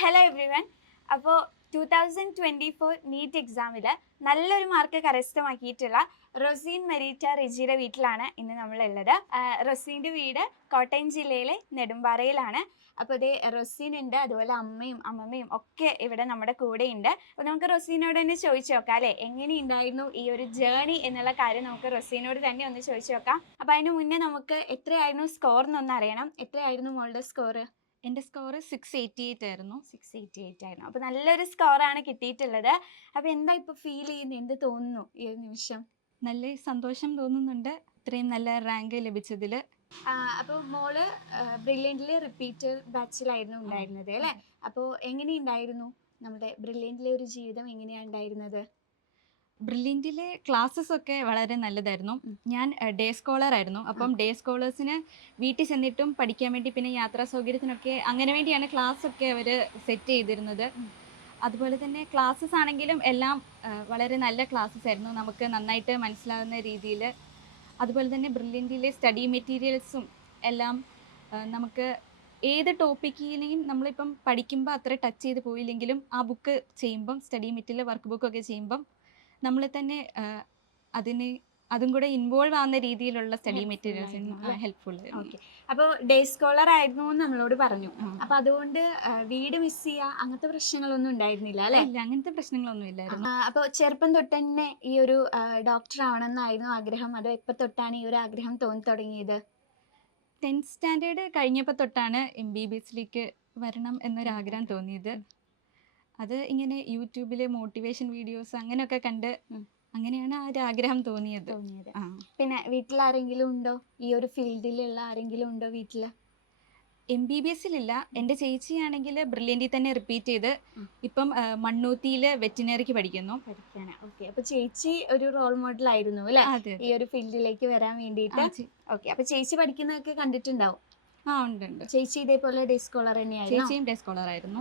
Hello every one. അപ്പോൾ 2024 NEET എക്സാമിൽ നല്ലൊരു മാർക്ക് കരസ്ഥമാക്കിയിട്ടുള്ള റൊസീൻ മെരീറ്റ റെജിയുടെ വീട്ടിലാണ് ഇന്ന് നമ്മളുള്ളത്. റൊസീൻ്റെ വീട് കോട്ടയം ജില്ലയിലെ നെടുമ്പാറയിലാണ്. അപ്പോൾ ഇതേ റൊസീൻ ഉണ്ട്, അതുപോലെ അമ്മയും അമ്മമ്മയും ഒക്കെ ഇവിടെ നമ്മുടെ കൂടെ ഉണ്ട്. അപ്പോൾ നമുക്ക് റൊസീനോട് തന്നെ ചോദിച്ചു നോക്കാം അല്ലേ, എങ്ങനെയുണ്ടായിരുന്നു ഈ ഒരു ജേണി എന്നുള്ള കാര്യം നമുക്ക് റൊസീനോട് തന്നെ ഒന്ന് ചോദിച്ചു നോക്കാം. അപ്പോൾ അതിന് മുന്നേ നമുക്ക് എത്രയായിരുന്നു സ്കോർ എന്നൊന്ന് അറിയണം. എത്രയായിരുന്നു മോളുടെ സ്കോർ? എൻ്റെ സ്കോർ 688 ആയിരുന്നു. 688 ആയിരുന്നു. അപ്പോൾ നല്ലൊരു സ്കോറാണ് കിട്ടിയിട്ടുള്ളത്. അപ്പോൾ എന്താ ഇപ്പോൾ ഫീൽ ചെയ്യുന്നത്, എന്ത് തോന്നുന്നു ഈ ഒരു നിമിഷം? നല്ല സന്തോഷം തോന്നുന്നുണ്ട് ഇത്രയും നല്ല റാങ്ക് ലഭിച്ചതിൽ. അപ്പോൾ മോള് ബ്രില്യൻറ്റിൽ റിപ്പീറ്റർ ബാച്ചിലായിരുന്നു ഉണ്ടായിരുന്നത് അല്ലേ? അപ്പോൾ എങ്ങനെയുണ്ടായിരുന്നു നമ്മുടെ ബ്രില്യൻറ്റിലെ ഒരു ജീവിതം, എങ്ങനെയാണ് ഉണ്ടായിരുന്നത്? ബ്രില്യൻറ്റിലെ ക്ലാസ്സസ് ഒക്കെ വളരെ നല്ലതായിരുന്നു. ഞാൻ ഡേ സ്കോളർ ആയിരുന്നു. അപ്പം ഡേ സ്കോളേഴ്സിന് വീട്ടിൽ ചെന്നിട്ടും പഠിക്കാൻ വേണ്ടി, പിന്നെ യാത്രാ സൗകര്യത്തിനൊക്കെ അങ്ങനെ വേണ്ടിയാണ് ക്ലാസ് ഒക്കെ അവർ സെറ്റ് ചെയ്തിരുന്നത്. അതുപോലെ തന്നെ ക്ലാസ്സസ് ആണെങ്കിലും എല്ലാം വളരെ നല്ല ക്ലാസ്സസ് ആയിരുന്നു, നമുക്ക് നന്നായിട്ട് മനസ്സിലാകുന്ന രീതിയിൽ. അതുപോലെ തന്നെ ബ്രില്യൻറ്റിലെ സ്റ്റഡി മെറ്റീരിയൽസും എല്ലാം നമുക്ക് ഏത് ടോപ്പിക്കിനെയും നമ്മളിപ്പം പഠിക്കുമ്പോൾ അത്ര ടച്ച് ചെയ്ത് പോയില്ലെങ്കിലും ആ ബുക്ക് ചെയ്യുമ്പം, സ്റ്റഡി മെറ്റീരിയൽ വർക്ക് ബുക്കൊക്കെ ചെയ്യുമ്പം നമ്മൾ തന്നെ അതും കൂടെ ഇൻവോൾവ് ആവുന്ന രീതിയിലുള്ള സ്റ്റഡി മെറ്റീരിയൽസ് ഹെൽപ്ഫുൾ. ഓക്കെ. അപ്പോൾ ഡേ സ്കോളർ ആയിരുന്നു എന്ന് നമ്മളോട് പറഞ്ഞു. അപ്പോൾ അതുകൊണ്ട് വീട് മിസ് ചെയ്യുക അങ്ങനത്തെ പ്രശ്നങ്ങളൊന്നും ഉണ്ടായിരുന്നില്ല അല്ലേ? ഇല്ല, അങ്ങനത്തെ പ്രശ്നങ്ങളൊന്നും ഇല്ലായിരുന്നു. അപ്പോൾ ചെറുപ്പം തൊട്ട് തന്നെ ഈ ഒരു ഡോക്ടർ ആവണമെന്നായിരുന്നു ആഗ്രഹം, അതോ എപ്പോൾ തൊട്ടാണ് ഈ ഒരു ആഗ്രഹം തോന്നി തുടങ്ങിയത്? 10th സ്റ്റാൻഡേർഡ് കഴിഞ്ഞപ്പോൾ തൊട്ടാണ് MBBSലേക്ക് വരണം എന്നൊരാഗ്രഹം തോന്നിയത്. അത് ഇങ്ങനെ യൂട്യൂബിൽ മോട്ടിവേഷൻ വീഡിയോസ് അങ്ങനെയൊക്കെ കണ്ട് അങ്ങനെയാണ് ആ ഒരു ആഗ്രഹം തോന്നിയത്. പിന്നെ വീട്ടിൽ ആരെങ്കിലും ഉണ്ടോ, ഈ ഒരു ഫീൽഡിലുള്ള ആരെങ്കിലും ഉണ്ടോ വീട്ടിൽ? MBBSലില്ല. എൻ്റെ ചേച്ചിയാണെങ്കിൽ ബ്രില്യൻറ്റിൽ തന്നെ റിപ്പീറ്റ് ചെയ്ത് ഇപ്പം മണ്ണൂത്തിയിൽ വെറ്റിനറിക്ക് പഠിക്കുന്നു. ഓക്കെ. അപ്പോൾ ചേച്ചി ഒരു റോൾ മോഡൽ ആയിരുന്നു അല്ലേ ഈ ഒരു ഫീൽഡിലേക്ക് വരാൻ വേണ്ടിയിട്ട്? ഓക്കെ. അപ്പോൾ ചേച്ചി പഠിക്കുന്നതൊക്കെ കണ്ടിട്ടുണ്ടാവും. ഉണ്ട്. ചേച്ചി ഇതേപോലെ ഡേ സ്കോളർ തന്നെയായിരുന്നു? ചേച്ചിയും ഡേ സ്കോളർ ആയിരുന്നു.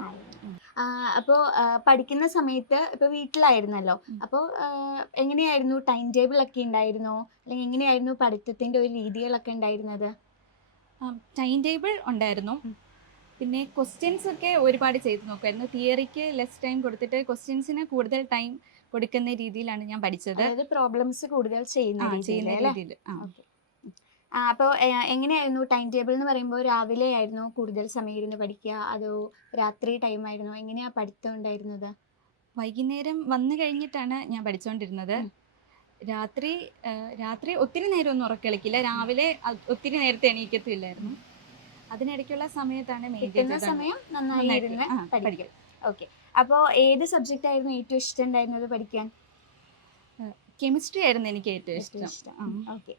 അപ്പോൾ പഠിക്കുന്ന സമയത്ത് ഇപ്പോൾ വീട്ടിലായിരുന്നല്ലോ, അപ്പോൾ എങ്ങനെയായിരുന്നു, ടൈം ടേബിൾ ഒക്കെ ഉണ്ടായിരുന്നോ, അല്ലെങ്കിൽ എങ്ങനെയായിരുന്നു പഠിത്തത്തിൻ്റെ ഒരു രീതികളൊക്കെ ഉണ്ടായിരുന്നത്? ടൈം ടേബിൾ ഉണ്ടായിരുന്നു. പിന്നെ ക്വസ്റ്റ്യൻസ് ഒക്കെ ഒരുപാട് ചെയ്ത് നോക്കുമായിരുന്നു. തിയറിക്ക് ലെസ് ടൈം കൊടുത്തിട്ട് ക്വസ്റ്റ്യൻസിന് കൂടുതൽ ടൈം കൊടുക്കുന്ന രീതിയിലാണ് ഞാൻ പഠിച്ചത്. അതായത് പ്രോബ്ലംസ് കൂടുതൽ ചെയ്യുന്ന രീതിയിൽ. അപ്പോൾ എങ്ങനെയായിരുന്നു ടൈം ടേബിൾ എന്ന് പറയുമ്പോൾ? രാവിലെ ആയിരുന്നു കൂടുതൽ സമയം ഇരുന്ന് പഠിക്കുക, അതോ രാത്രി ടൈം ആയിരുന്നോ? എങ്ങനെയാ പഠിത്തം ഉണ്ടായിരുന്നത്? വൈകുന്നേരം വന്നു കഴിഞ്ഞിട്ടാണ് ഞാൻ പഠിച്ചുകൊണ്ടിരുന്നത്. രാത്രി ഒത്തിരി നേരം ഒന്നും ഉറക്കളിക്കില്ല, രാവിലെ ഒത്തിരി നേരത്തെ എണീക്കത്തില്ലായിരുന്നു. അതിനിടയ്ക്കുള്ള സമയത്താണ് സമയം നന്നായി പഠിക്കും. ഓക്കെ. അപ്പോൾ ഏത് സബ്ജക്റ്റ് ആയിരുന്നു ഏറ്റവും ഇഷ്ടം ഉണ്ടായിരുന്നത് പഠിക്കാൻ? കെമിസ്ട്രി ആയിരുന്നു എനിക്ക് ഏറ്റവും ഇഷ്ടം. ഓക്കെ.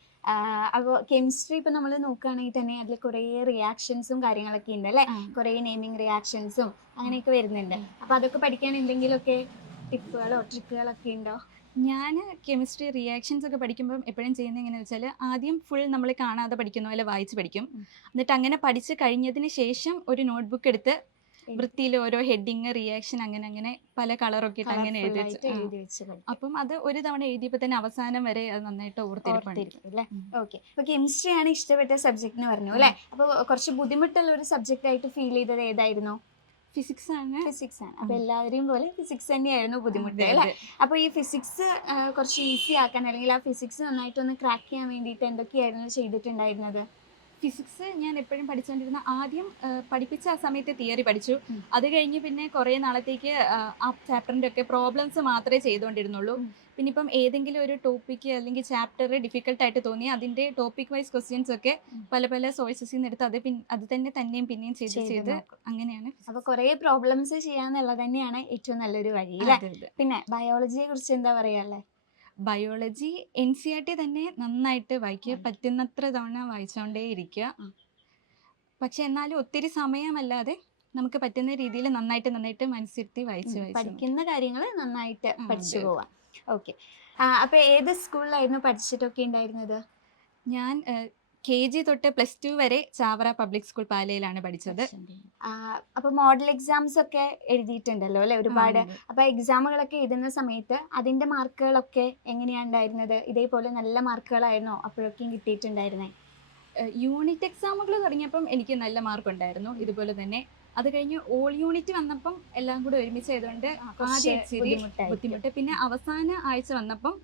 അപ്പോൾ കെമിസ്ട്രി ഇപ്പം നമ്മൾ നോക്കുകയാണെങ്കിൽ തന്നെ അതിൽ കുറേ റിയാക്ഷൻസും കാര്യങ്ങളൊക്കെ ഉണ്ട് അല്ലേ? കുറേ നെയിമിങ് റിയാക്ഷൻസും അങ്ങനെയൊക്കെ വരുന്നുണ്ട്. അപ്പോൾ അതൊക്കെ പഠിക്കാൻ എന്തെങ്കിലുമൊക്കെ ടിപ്പുകളോ ട്രിക്കുകളൊക്കെ ഉണ്ടോ? ഞാൻ കെമിസ്ട്രി റിയാക്ഷൻസ് ഒക്കെ പഠിക്കുമ്പം എപ്പോഴും ചെയ്യുന്നത് എങ്ങനെയാണെന്ന് വെച്ചാൽ, ആദ്യം ഫുൾ നമ്മൾ കാണാതെ പഠിക്കുന്ന പോലെ വായിച്ച് പഠിക്കും. എന്നിട്ട് അങ്ങനെ പഠിച്ച് കഴിഞ്ഞതിന് ശേഷം ഒരു നോട്ട്ബുക്ക് എടുത്ത് വൃത്തിയിൽ ഓരോ ഹെഡിങ്, റിയാക്ഷൻ അങ്ങനെ പല കളറൊക്കെ ഇട്ട് അങ്ങനെ എഴുതി വെച്ച്. അപ്പം അത് ഒരു തവണ എഴുതിയപ്പോൾ തന്നെ അവസാനം വരെ അത് നന്നായിട്ട് ഓർത്തിരിക്കും അല്ലേ? ഓക്കെ. അപ്പോൾ കെമിസ്ട്രി ആണ് ഇഷ്ടപ്പെട്ട സബ്ജക്ട് എന്ന് പറഞ്ഞു അല്ലേ? അപ്പോൾ കുറച്ച് ബുദ്ധിമുട്ടുള്ള ഒരു സബ്ജക്റ്റ് ആയിട്ട് ഫീൽ ചെയ്തത് ഏതായിരുന്നു? ഫിസിക്സ് ആണ്. അപ്പോൾ എല്ലാവരെയും പോലെ ഫിസിക്സ് തന്നെയായിരുന്നു ബുദ്ധിമുട്ട് അല്ലേ? അപ്പോൾ ഈ ഫിസിക്സ് കുറച്ച് ഈസി ആക്കാൻ, അല്ലെങ്കിൽ ആ ഫിസിക്സ് നന്നായിട്ടൊന്ന് ക്രാക്ക് ചെയ്യാൻ വേണ്ടിയിട്ട് എന്തൊക്കെയായിരുന്നു ചെയ്തിട്ടുണ്ടായിരുന്നത്? ഫിസിക്സ് ഞാൻ എപ്പോഴും പഠിച്ചുകൊണ്ടിരുന്ന, ആദ്യം പഠിപ്പിച്ച ആ സമയത്ത് തിയറി പഠിച്ചു. അത് കഴിഞ്ഞ് പിന്നെ കുറേ നാളത്തേക്ക് ആ ചാപ്റ്ററിൻ്റെ ഒക്കെ പ്രോബ്ലംസ് മാത്രമേ ചെയ്തുകൊണ്ടിരുന്നുള്ളൂ. പിന്നെ ഇപ്പം ഏതെങ്കിലും ഒരു ടോപ്പിക്ക് അല്ലെങ്കിൽ ചാപ്റ്റർ ഡിഫിക്കൽട്ടായിട്ട് തോന്നി അതിൻ്റെ ടോപ്പിക് വൈസ് ക്വസ്റ്റ്യൻസ് ഒക്കെ പല സോഴ്സസിൽ നിന്ന് എടുത്ത് അത് തന്നെയും പിന്നെയും ചെയ്ത് അങ്ങനെയാണ്. അപ്പോൾ കുറേ പ്രോബ്ലംസ് ചെയ്യാന്നുള്ളത് തന്നെയാണ് ഏറ്റവും നല്ലൊരു വഴി അല്ലേ? പിന്നെ ബയോളജിയെ കുറിച്ച് എന്താ പറയാല്ലേ? ബയോളജി NCERT തന്നെ നന്നായിട്ട് വായിക്കുക, പറ്റുന്നത്ര തവണ വായിച്ചുകൊണ്ടേ ഇരിക്കുക. പക്ഷെ എന്നാലും ഒത്തിരി സമയമല്ലാതെ നമുക്ക് പറ്റുന്ന രീതിയിൽ നന്നായിട്ട് മനസ്സിരുത്തി വായിച്ച് പഠിക്കുന്ന കാര്യങ്ങൾ നന്നായിട്ട് പഠിച്ചു പോവാം. ഓക്കെ. അപ്പോൾ ഏത് സ്കൂളിലായിരുന്നു പഠിച്ചിട്ടൊക്കെ ഉണ്ടായിരുന്നത്? ഞാൻ KG തൊട്ട് +2 വരെ ചാവറ പബ്ലിക് സ്കൂൾ പാലയിലാണ് പഠിച്ചത്. അപ്പോൾ മോഡൽ എക്സാംസ് ഒക്കെ എഴുതിയിട്ടുണ്ടല്ലോ അല്ലേ ഒരുപാട്? അപ്പോൾ എക്സാമുകളൊക്കെ എഴുതുന്ന സമയത്ത് അതിൻ്റെ മാർക്കുകളൊക്കെ എങ്ങനെയാണ് ഉണ്ടായിരുന്നത്? ഇതേപോലെ നല്ല മാർക്കുകളായിരുന്നോ അപ്പോഴൊക്കെയും കിട്ടിയിട്ടുണ്ടായിരുന്നേ? യൂണിറ്റ് എക്സാമുകൾ തുടങ്ങിയപ്പം എനിക്ക് നല്ല മാർക്ക് ഉണ്ടായിരുന്നു. ഇതുപോലെ തന്നെ അത് കഴിഞ്ഞ് ഓൾ യൂണിറ്റ് വന്നപ്പം എല്ലാം കൂടെ ഒരുമിച്ച് ആയതുകൊണ്ട് കുറച്ച് ആദ്യം ഇച്ചിരി ബുദ്ധിമുട്ട്. പിന്നെ അവസാന ആഴ്ച വന്നപ്പം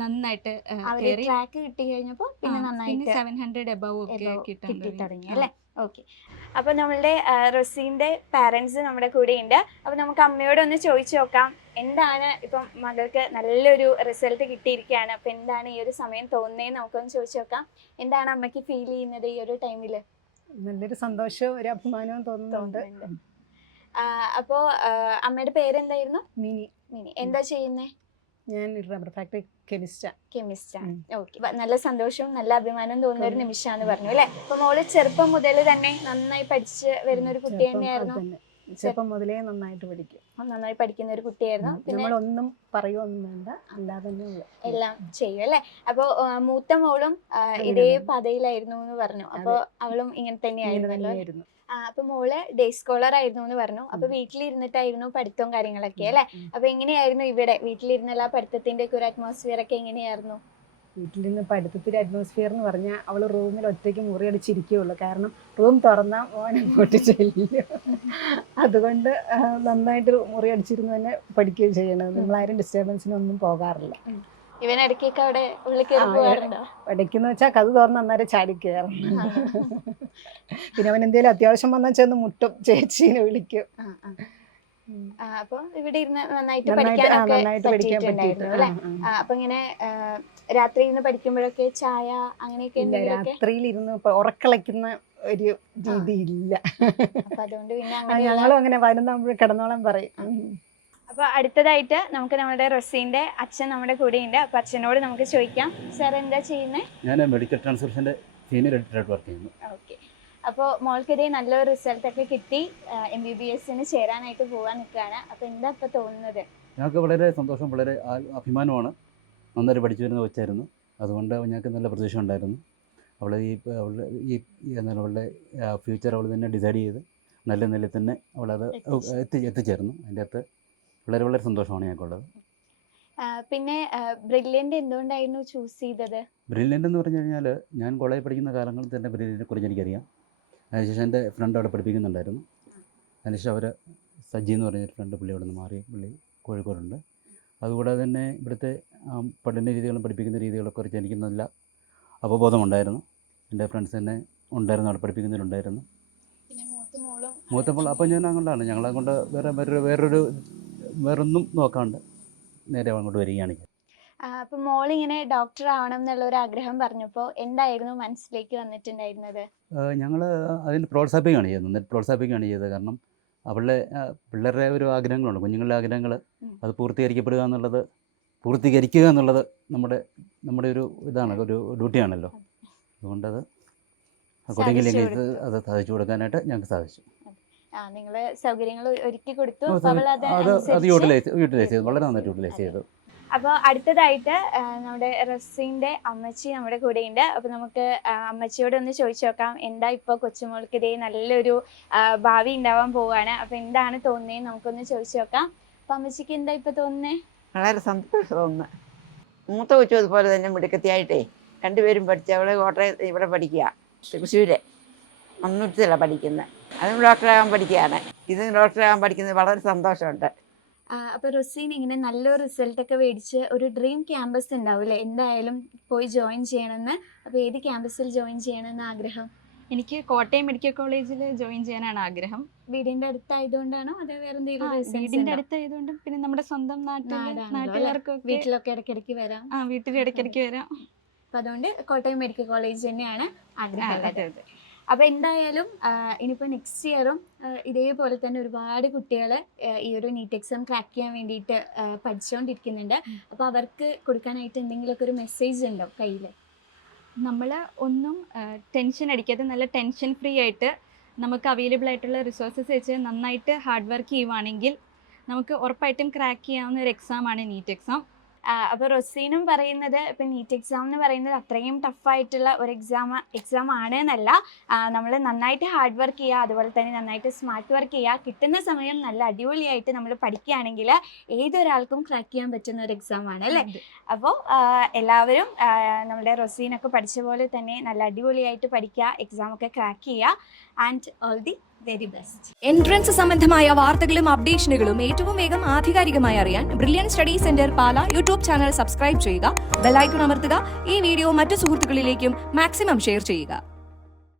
നന്നായിട്ട് കേറി. ട്രാക്ക് കിട്ടി കഴിഞ്ഞപ്പോ പിന്നെ നന്നായിട്ട് 700 എബവ് ഒക്കെ കിട്ടി കിട്ടാൻ തുടങ്ങി അല്ലേ? ഓക്കെ. അപ്പൊ നമ്മളുടെ റൊസീന്റെ പാരന്റ്സ് നമ്മുടെ കൂടെ ഉണ്ട്. അപ്പൊ നമുക്ക് അമ്മയോട് ഒന്ന് ചോദിച്ചു നോക്കാം, എന്താണ് ഇപ്പം മകൾക്ക് നല്ലൊരു റിസൾട്ട് കിട്ടിയിരിക്കുകയാണ്, അപ്പൊ എന്താണ് ഈ ഒരു സമയം തോന്നുന്നതെന്ന് നമുക്കൊന്ന് ചോദിച്ചു നോക്കാം. എന്താണ് അമ്മയ്ക്ക് ഫീൽ ചെയ്യുന്നത് ഈ ഒരു ടൈമില്? നല്ലൊരു സന്തോഷവും ഒരു അഭിമാനവും തോന്നുന്നുണ്ട്. അപ്പോ അമ്മയുടെ പേരെന്തായിരുന്നു? മിനി. മിനി. എന്താ ചെയ്യുന്നേ? ഞാൻ റബ്ബർ ഫാക്ടറി കെമിസ്റ്റാണ്. ഓക്കെ. നല്ല സന്തോഷവും നല്ല അഭിമാനവും തോന്നുന്ന ഒരു നിമിഷാന്ന് പറഞ്ഞു അല്ലെ? അപ്പൊ മോള് ചെറുപ്പം മുതൽ തന്നെ നന്നായി പഠിച്ച് വരുന്ന ഒരു കുട്ടി തന്നെയായിരുന്നു? ചെറുപ്പം മുതലേ നന്നായിട്ട് പഠിക്കും. നന്നായി പഠിക്കുന്ന ഒരു കുട്ടിയായിരുന്നു. നമ്മളൊന്നും പറയുകയൊന്നും വേണ്ട, അല്ലാതെ എല്ലാം ചെയ്യും അല്ലെ? അപ്പൊ മൂത്ത മോളും ഇതേ പാതയിലായിരുന്നു എന്ന് പറഞ്ഞു. അപ്പൊ അവളും ഇങ്ങനെ തന്നെയായിരുന്നു. അപ്പൊ മോള് ഡേ സ്കോളർ ആയിരുന്നു എന്ന് പറഞ്ഞു. അപ്പൊ വീട്ടിലിരുന്നിട്ടായിരുന്നു പഠിത്തവും കാര്യങ്ങളൊക്കെ അല്ലെ? അപ്പൊ എങ്ങനെയായിരുന്നു ഇവിടെ വീട്ടിലിരുന്നുള്ള പഠിത്തത്തിന്റെ ഒക്കെ ഒരു അറ്റ്മോസ്ഫിയർ ഒക്കെ എങ്ങനെയായിരുന്നു? വീട്ടിലിരുന്ന് പഠിത്തത്തിന്റെ അറ്റ്മോസ്ഫിയർ എന്ന് പറഞ്ഞാൽ അവള് റൂമിൽ ഒറ്റയ്ക്ക് മുറിയടിച്ചിരിക്കുകയുള്ളൂ. കാരണം റൂം തുറന്നാൽ മോൻ അങ്ങോട്ട് ചെല്ലും. അതുകൊണ്ട് നന്നായിട്ട് മുറിയടിച്ചിരുന്ന് തന്നെ പഠിക്കുകയും ചെയ്യണത്. നമ്മളാരും ഡിസ്റ്റർബൻസിനൊന്നും പോകാറില്ല. ഇവൻ ഇടയ്ക്കൊക്കെ അവിടെ ഉള്ളിൽ കയറി പോകാറുണ്ടോ? ഇടയ്ക്കെന്ന് വെച്ചാൽ കഥ തുറന്ന് അന്നേരം ചാടി കയറും. പിന്നെ അവൻ എന്തെങ്കിലും അത്യാവശ്യം വന്നാൽ ചെന്ന് മുട്ടും, ചേച്ചീനെ വിളിക്കും. അപ്പൊ ഇവിടെ ഇരുന്ന് നന്നായിട്ട് പഠിക്കാനൊക്കെ പറ്റിയിട്ടുണ്ടായിരുന്നു അല്ലെ? അപ്പൊ ഇങ്ങനെ രാത്രി ഇരുന്ന് പഠിക്കുമ്പോഴൊക്കെ ചായ അങ്ങനെയൊക്കെ രാത്രിയിൽ ഇരുന്ന് ഉറക്കളയ്ക്കുന്ന ഒരു രീതി ഇല്ല. അപ്പൊ അതുകൊണ്ട് പിന്നെ ഞങ്ങളും അങ്ങനെ വരുന്ന കിടന്നോളം പറയും. അപ്പൊ അടുത്തതായിട്ട് നമുക്ക് നമ്മുടെ റൊസീന്റെ അച്ഛൻ നമ്മുടെ കൂടെ ഉണ്ട്. അപ്പൊ അച്ഛനോട് നമുക്ക് ചോദിക്കാം, സാർ എന്താ ചെയ്യുന്നത്? ഞാൻ മെഡിക്കൽ ട്രാൻസ്ഫോർമേഷന്റെ സീനിയർ എഡിറ്ററായിട്ട് വർക്ക് ചെയ്യുന്നു. ഓക്കെ. അപ്പോൾ മോൾക്കിതേ നല്ലൊരു റിസൾട്ട് ഒക്കെ കിട്ടി, MBBSന് ചേരാനായിട്ട് പോകാൻ നിൽക്കുകയാണ്. അപ്പൊ എന്താ ഇപ്പൊ തോന്നുന്നത്? ഞങ്ങൾക്ക് വളരെ സന്തോഷം, വളരെ അഭിമാനമാണ്. നന്നായിട്ട് പഠിച്ചു വരുന്ന വെച്ചായിരുന്നു. അതുകൊണ്ട് ഞങ്ങൾക്ക് നല്ല പ്രതീക്ഷ ഉണ്ടായിരുന്നു. അവളുടെ ഫ്യൂച്ചർ അവൾ തന്നെ ഡിസൈഡ് ചെയ്ത് നല്ല നിലയിൽ തന്നെ അവളത് എത്തിച്ചേർന്നു. അതിൻ്റെ അകത്ത് വളരെ വളരെ സന്തോഷമാണ് ഞങ്ങൾക്കുള്ളത്. പിന്നെ ബ്രില്യൻ്റ് എന്തുകൊണ്ടായിരുന്നു ചൂസ് ചെയ്തത്? ബ്രില്യൻ്റ് എന്ന് പറഞ്ഞു കഴിഞ്ഞാൽ ഞാൻ കോളേജിൽ പഠിക്കുന്ന കാലങ്ങളിൽ തന്നെ ബ്രില്യൻ്റിനെ കുറിച്ച് എനിക്കറിയാം. അതിനുശേഷം എൻ്റെ ഫ്രണ്ട് അവിടെ പഠിപ്പിക്കുന്നുണ്ടായിരുന്നു. അതിനുശേഷം അവർ സജ്ജി എന്ന് പറഞ്ഞൊരു ഫ്രണ്ട് പുള്ളി അവിടെ നിന്ന് മാറി, പുള്ളി കോഴിക്കോടുണ്ട്. അതുകൂടാതെ തന്നെ ഇവിടുത്തെ പഠന രീതികളും പഠിപ്പിക്കുന്ന രീതികളെക്കുറിച്ച് കുറിച്ച് എനിക്ക് നല്ല അവബോധമുണ്ടായിരുന്നു. എൻ്റെ ഫ്രണ്ട്സ് തന്നെ ഉണ്ടായിരുന്നു, അവിടെ പഠിപ്പിക്കുന്നതിലുണ്ടായിരുന്നു. മൂത്ത മോൾ അപ്പം ഞാൻ അങ്ങോട്ടാണ്, ഞങ്ങളങ്ങോട്ട് വേറൊന്നും നോക്കാണ്ട് നേരെ അങ്ങോട്ട് വരികയാണ്. അപ്പം മോളിങ്ങനെ ഡോക്ടർ ആവണം എന്നുള്ള ഒരു ആഗ്രഹം പറഞ്ഞപ്പോൾ എന്തായിരുന്നു മനസ്സിലേക്ക് വന്നിട്ടുണ്ടായിരുന്നത്? ഞങ്ങൾ അതിന് പ്രോത്സാഹിപ്പിക്കുകയാണ് ചെയ്തത്. കാരണം അവളുടെ പിള്ളേരുടെ ഒരു ആഗ്രഹങ്ങളുണ്ട്, കുഞ്ഞുങ്ങളുടെ ആഗ്രഹങ്ങൾ അത് പൂർത്തീകരിക്കുക എന്നുള്ളത് നമ്മുടെ ഒരു ഇതാണ്, ഒരു ഡ്യൂട്ടിയാണല്ലോ. അതുകൊണ്ടത് അക്കോർഡിംഗ്ലി അത് സാധിച്ചു കൊടുക്കാനായിട്ട് ഞങ്ങൾക്ക് സാധിച്ചു. നിങ്ങൾ സൗകര്യങ്ങൾ ഒരുക്കി കൊടുത്തു, അത് യൂട്ടിലൈസ് ചെയ്തു, വളരെ നന്നായിട്ട് യൂട്ടിലൈസ് ചെയ്തു. അപ്പോൾ അടുത്തതായിട്ട് നമ്മുടെ റസീൻ്റെ അമ്മച്ചി നമ്മുടെ കൂടെയുണ്ട്. അപ്പോൾ നമുക്ക് അമ്മച്ചിയോട് ഒന്ന് ചോദിച്ചു നോക്കാം, എന്താ ഇപ്പോൾ കൊച്ചുമോൾക്ക് ഇതേ നല്ലൊരു ഭാവി ഉണ്ടാവാൻ പോവുകയാണ്, അപ്പോൾ എന്താണ് തോന്നുന്നത് നമുക്കൊന്ന് ചോദിച്ചു നോക്കാം. അപ്പോൾ അമ്മച്ചിക്ക് എന്താ ഇപ്പോൾ തോന്നുന്നത്? വളരെ സന്തോഷം തോന്നുന്നു. മൂത്ത കൊച്ചു അതുപോലെ തന്നെ മിടുക്കത്തിയായിട്ടേ രണ്ടുപേരും പഠിച്ച് അവളെ ഇവിടെ പഠിക്കുക, തൃശ്ശൂര് മണ്ണൂറ്റത്തില പഠിക്കുന്നത്. അതും ഡോക്ടറാകാൻ പഠിക്കുകയാണ്. ഇതും ഡോക്ടറാകാൻ പഠിക്കുന്നത് വളരെ സന്തോഷമുണ്ട്. അപ്പോൾ റൊസീൻ ഇങ്ങനെ നല്ലൊരു റിസൾട്ടൊക്കെ മേടിച്ച് ഒരു ഡ്രീം ക്യാമ്പസ് ഉണ്ടാവില്ലേ, എന്തായാലും പോയി ജോയിൻ ചെയ്യണമെന്ന്. അപ്പോൾ ഏത് ക്യാമ്പസിൽ ജോയിൻ ചെയ്യണമെന്ന് ആഗ്രഹം? എനിക്ക് കോട്ടയം മെഡിക്കൽ കോളേജിൽ ജോയിൻ ചെയ്യാനാണ് ആഗ്രഹം. വീടിൻ്റെ അടുത്തായതുകൊണ്ടാണോ അതോ വേറെ എന്തെങ്കിലും? വീടിൻ്റെ അടുത്തായതുകൊണ്ടും പിന്നെ നമ്മുടെ സ്വന്തം നാട്ടുകാർക്കൊക്കെ വീട്ടിലൊക്കെ ഇടയ്ക്കിടയ്ക്ക് വരാം. വീട്ടിൽ ഇടയ്ക്കിടയ്ക്ക് വരാം. അപ്പം അതുകൊണ്ട് കോട്ടയം മെഡിക്കൽ കോളേജ് തന്നെയാണ് ആഗ്രഹം. അപ്പോൾ എന്തായാലും ഇനിയിപ്പോൾ നെക്സ്റ്റ് ഇയറും ഇതേപോലെ തന്നെ ഒരുപാട് കുട്ടികൾ ഈ ഒരു നീറ്റ് എക്സാം ക്രാക്ക് ചെയ്യാൻ വേണ്ടിയിട്ട് പഠിച്ചുകൊണ്ടിരിക്കുന്നുണ്ട്. അപ്പോൾ അവർക്ക് കൊടുക്കാനായിട്ട് എന്തെങ്കിലുമൊക്കെ ഒരു മെസ്സേജ് ഉണ്ടോ കയ്യിൽ? നമ്മൾ ഒന്നും ടെൻഷൻ അടിക്കാതെ നല്ല ടെൻഷൻ ഫ്രീ ആയിട്ട് നമുക്ക് അവൈലബിൾ ആയിട്ടുള്ള റിസോഴ്സസ് വെച്ച് നന്നായിട്ട് ഹാർഡ് വർക്ക് ചെയ്യുവാണെങ്കിൽ നമുക്ക് ഉറപ്പായിട്ടും ക്രാക്ക് ചെയ്യാവുന്ന ഒരു എക്സാമാണ് നീറ്റ് എക്സാം. അപ്പോൾ റൊസീനും പറയുന്നത് ഇപ്പം നീറ്റ് എക്സാം എന്ന് പറയുന്നത് അത്രയും ടഫായിട്ടുള്ള ഒരു എക്സാം ആണ് എന്നല്ല, നമ്മൾ നന്നായിട്ട് ഹാർഡ് വർക്ക് ചെയ്യുക, അതുപോലെ തന്നെ നന്നായിട്ട് സ്മാർട്ട് വർക്ക് ചെയ്യുക, കിട്ടുന്ന സമയം നല്ല അടിപൊളിയായിട്ട് നമ്മൾ പഠിക്കുകയാണെങ്കിൽ ഏതൊരാൾക്കും ക്രാക്ക് ചെയ്യാൻ പറ്റുന്ന ഒരു എക്സാമാണ് അല്ലേ? അപ്പോൾ എല്ലാവരും നമ്മുടെ റൊസീനൊക്കെ പഠിച്ച പോലെ തന്നെ നല്ല അടിപൊളിയായിട്ട് പഠിക്കുക, എക്സാമൊക്കെ ക്രാക്ക് ചെയ്യുക. And all the very best. Entrance സംബന്ധമായ വാർത്തകളും അപ്ഡേഷനുകളും ഏറ്റവും വേഗം ആധികാരികമായി അറിയാൻ ബ്രില്യൻ സ്റ്റഡി സെന്റർ പാല യൂട്യൂബ് ചാനൽ സബ്സ്ക്രൈബ് ചെയ്യുക, ബെലൈക്കൺ അമർത്തുക, ഈ വീഡിയോ മറ്റു സുഹൃത്തുക്കളിലേക്കും മാക്സിമം ഷെയർ ചെയ്യുക.